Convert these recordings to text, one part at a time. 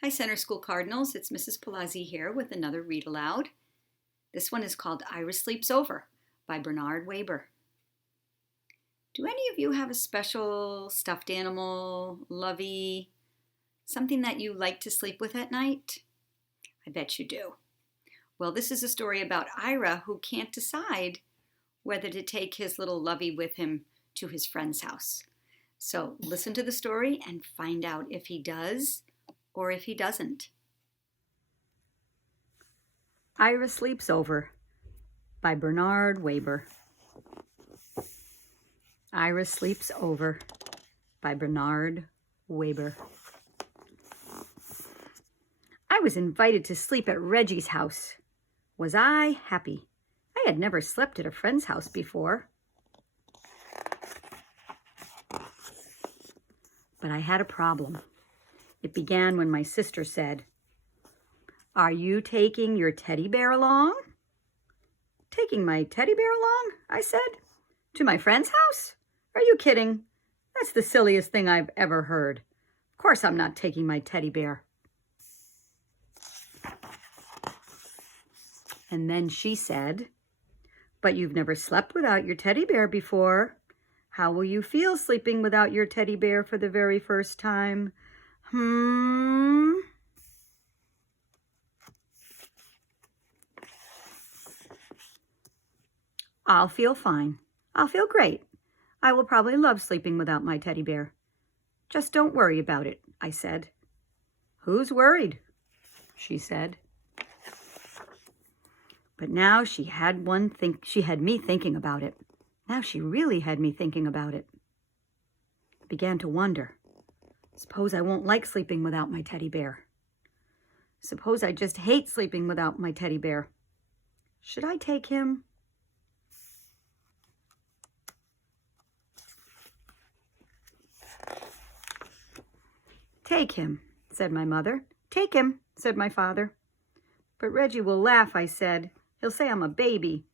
Hi, Center School Cardinals. It's Mrs. Palazzi here with another read aloud. This one is called Ira Sleeps Over by Bernard Weber. Do any of you have a special stuffed animal, lovey, something that you like to sleep with at night? I bet you do. Well, this is a story about Ira who can't decide whether to take his little lovey with him to his friend's house. So listen to the story and find out if he does or if he doesn't. Ira Sleeps Over by Bernard Weber. Ira Sleeps Over by Bernard Weber. I was invited to sleep at Reggie's house. Was I happy? I had never slept at a friend's house before. But I had a problem. It began when my sister said, "Are you taking your teddy bear along?" "Taking my teddy bear along?" I said. "To my friend's house? Are you kidding? That's the silliest thing I've ever heard. Of course I'm not taking my teddy bear." And then she said, "But you've never slept without your teddy bear before. How will you feel sleeping without your teddy bear for the very first time?" "I'll feel fine. I'll feel great. I will probably love sleeping without my teddy bear. Just don't worry about it," I said. "Who's worried?" she said. But now she had me thinking about it. Now she really had me thinking about it. I began to wonder. Suppose I won't like sleeping without my teddy bear. Suppose I just hate sleeping without my teddy bear. Should I take him? "Take him," said my mother. "Take him," said my father. "But Reggie will laugh," I said. "He'll say I'm a baby."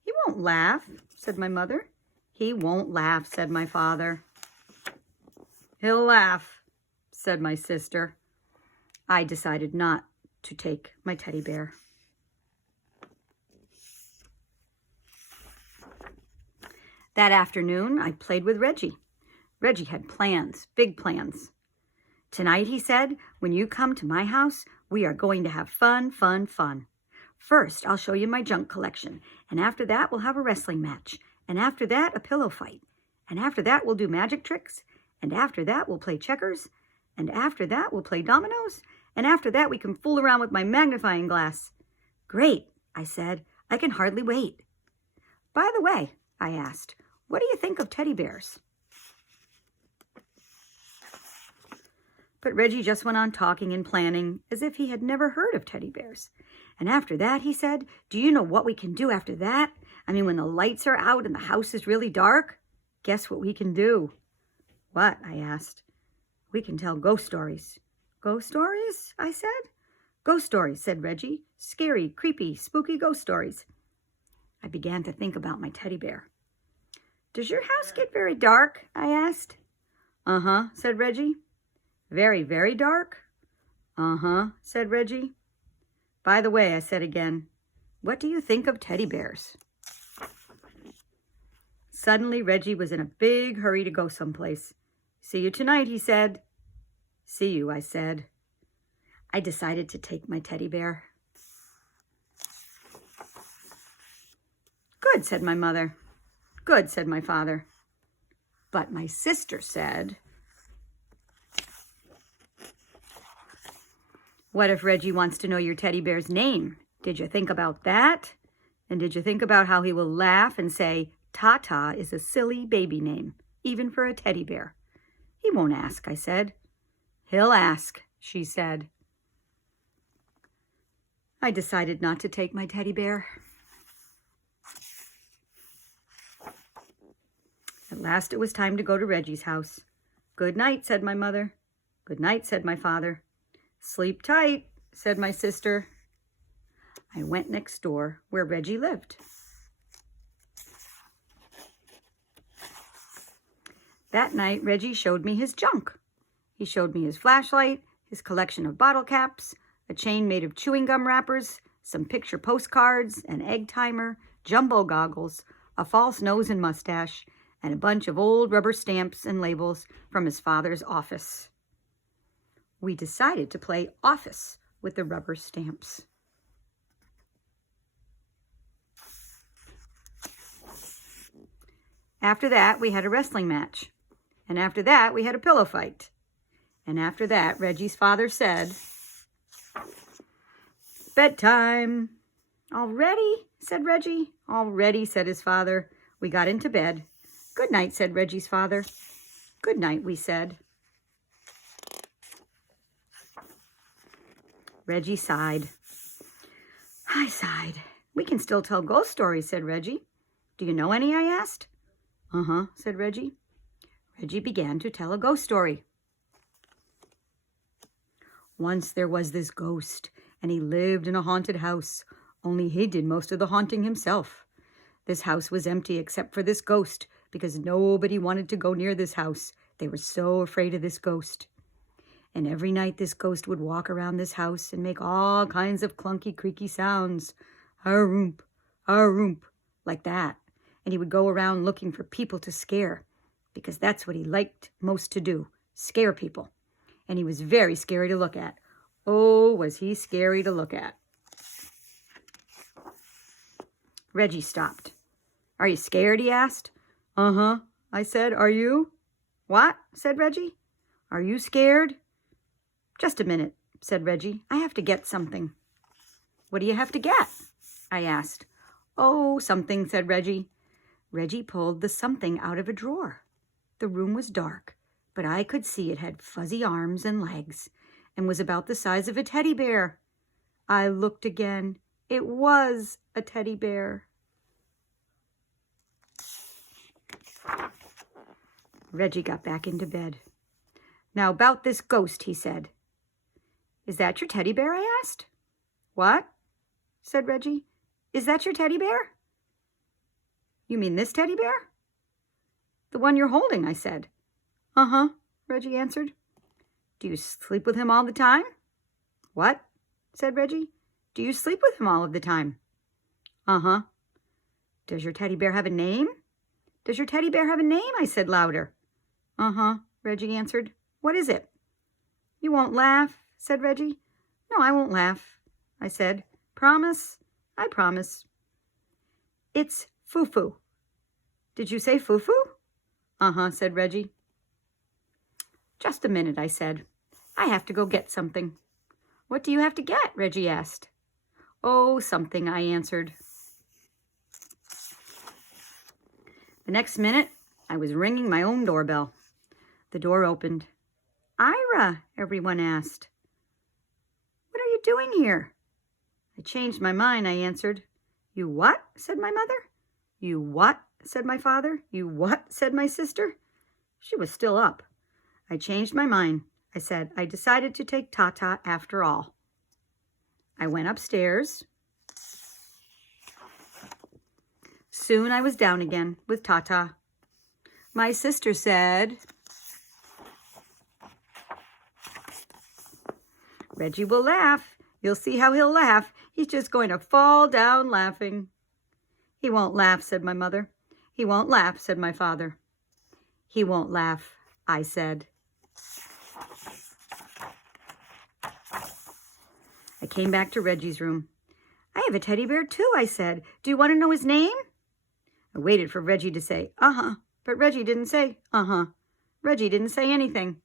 "He won't laugh," said my mother. "He won't laugh," said my father. "He'll laugh," said my sister. I decided not to take my teddy bear. That afternoon, I played with Reggie. Reggie had plans, big plans. "Tonight," he said, "when you come to my house, we are going to have fun, fun, fun. First, I'll show you my junk collection, and after that, we'll have a wrestling match, and after that, a pillow fight, and after that, we'll do magic tricks, and after that, we'll play checkers, and after that, we'll play dominoes, and after that, we can fool around with my magnifying glass." "Great," I said. "I can hardly wait." "By the way," I asked, "what do you think of teddy bears?" But Reggie just went on talking and planning as if he had never heard of teddy bears. "And after that," he said, "do you know what we can do after that? I mean, when the lights are out and the house is really dark? Guess what we can do?" "What?" I asked. "We can tell ghost stories." "Ghost stories?" I said. "Ghost stories," said Reggie. "Scary, creepy, spooky ghost stories." I began to think about my teddy bear. "Does your house get very dark?" I asked. "Uh-huh," said Reggie. "Very, very dark?" "Uh-huh," said Reggie. "By the way," I said again, "what do you think of teddy bears?" Suddenly, Reggie was in a big hurry to go someplace. "See you tonight," he said. "See you," I said. I decided to take my teddy bear. "Good," said my mother. "Good," said my father. But my sister said, "What if Reggie wants to know your teddy bear's name? Did you think about that? And did you think about how he will laugh and say, 'Tata is a silly baby name, even for a teddy bear?'" "He won't ask," I said. "He'll ask," she said. I decided not to take my teddy bear. At last it was time to go to Reggie's house. "Good night," said my mother. "Good night," said my father. "Sleep tight," said my sister. I went next door where Reggie lived. That night, Reggie showed me his junk. He showed me his flashlight, his collection of bottle caps, a chain made of chewing gum wrappers, some picture postcards, an egg timer, jumbo goggles, a false nose and mustache, and a bunch of old rubber stamps and labels from his father's office. We decided to play office with the rubber stamps. After that, we had a wrestling match. And after that, we had a pillow fight. And after that, Reggie's father said, "Bedtime." "Already?" said Reggie. "Already," said his father. We got into bed. "Good night," said Reggie's father. "Good night," we said. Reggie sighed. I sighed. "We can still tell ghost stories," said Reggie. "Do you know any?" I asked. "Uh-huh," said Reggie. Reggie began to tell a ghost story. Once there was this ghost, and he lived in a haunted house, only he did most of the haunting himself. This house was empty except for this ghost, because nobody wanted to go near this house. They were so afraid of this ghost. And every night this ghost would walk around this house and make all kinds of clunky, creaky sounds. "Haroomp, haroomp," like that. And he would go around looking for people to scare, because that's what he liked most to do, scare people. And he was very scary to look at. Oh, was he scary to look at. Reggie stopped. "Are you scared?" he asked. "Uh-huh," I said. "Are you?" "What?" said Reggie. "Are you scared?" "Just a minute," said Reggie. "I have to get something." "What do you have to get?" I asked. "Oh, something," said Reggie. Reggie pulled the something out of a drawer. The room was dark, but I could see it had fuzzy arms and legs and was about the size of a teddy bear. I looked again. It was a teddy bear. Reggie got back into bed. "Now about this ghost," he said. "Is that your teddy bear?" I asked. "What?" said Reggie. "Is that your teddy bear?" "You mean this teddy bear?" "The one you're holding," I said. "Uh-huh," Reggie answered. "Do you sleep with him all the time?" "What?" said Reggie. "Do you sleep with him all of the time?" "Uh-huh." "Does your teddy bear have a name?" "Does your teddy bear have a name?" I said louder. "Uh-huh," Reggie answered. "What is it?" "You won't laugh," said Reggie. "No, I won't laugh," I said. "Promise?" "I promise." "It's Foo-Foo." "Did you say Foo-Foo?" "Uh-huh," said Reggie. "Just a minute," I said. "I have to go get something." "What do you have to get?" Reggie asked. "Oh, something," I answered. The next minute, I was ringing my own doorbell. The door opened. "Ira," everyone asked. "What are you doing here?" "I changed my mind," I answered. "You what?" said my mother. "You what?" said my father. "You what?" said my sister. She was still up. "I changed my mind," I said. "I decided to take Tata after all." I went upstairs. Soon I was down again with Tata. My sister said, "Reggie will laugh. You'll see how he'll laugh. He's just going to fall down laughing." "He won't laugh," said my mother. "He won't laugh," said my father. "He won't laugh," I said. I came back to Reggie's room. "I have a teddy bear too," I said. "Do you want to know his name?" I waited for Reggie to say, "Uh-huh," but Reggie didn't say, "Uh-huh." Reggie didn't say anything.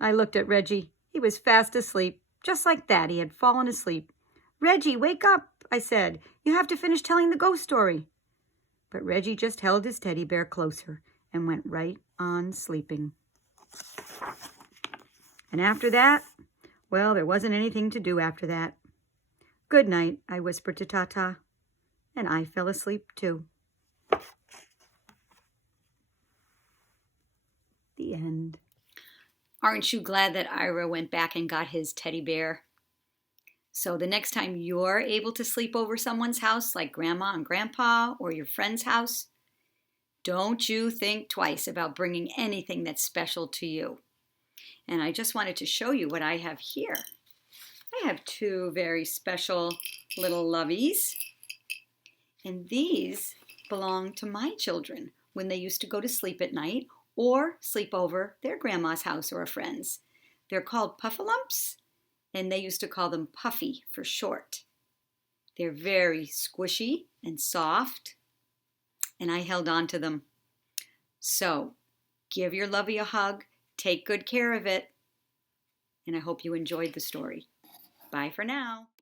I looked at Reggie. He was fast asleep. Just like that, he had fallen asleep. "Reggie, wake up," I said. "You have to finish telling the ghost story." But Reggie just held his teddy bear closer and went right on sleeping. And after that, well, there wasn't anything to do after that. "Good night," I whispered to Tata, and I fell asleep too. The end. Aren't you glad that Ira went back and got his teddy bear? So the next time you're able to sleep over someone's house, like Grandma and Grandpa or your friend's house, don't you think twice about bringing anything that's special to you. And I just wanted to show you what I have here. I have two very special little loveys. And these belong to my children when they used to go to sleep at night or sleep over their grandma's house or a friend's. They're called Puffalumps, and they used to call them Puffy for short. They're very squishy and soft, and I held on to them. So, give your lovey a hug, take good care of it, and I hope you enjoyed the story. Bye for now.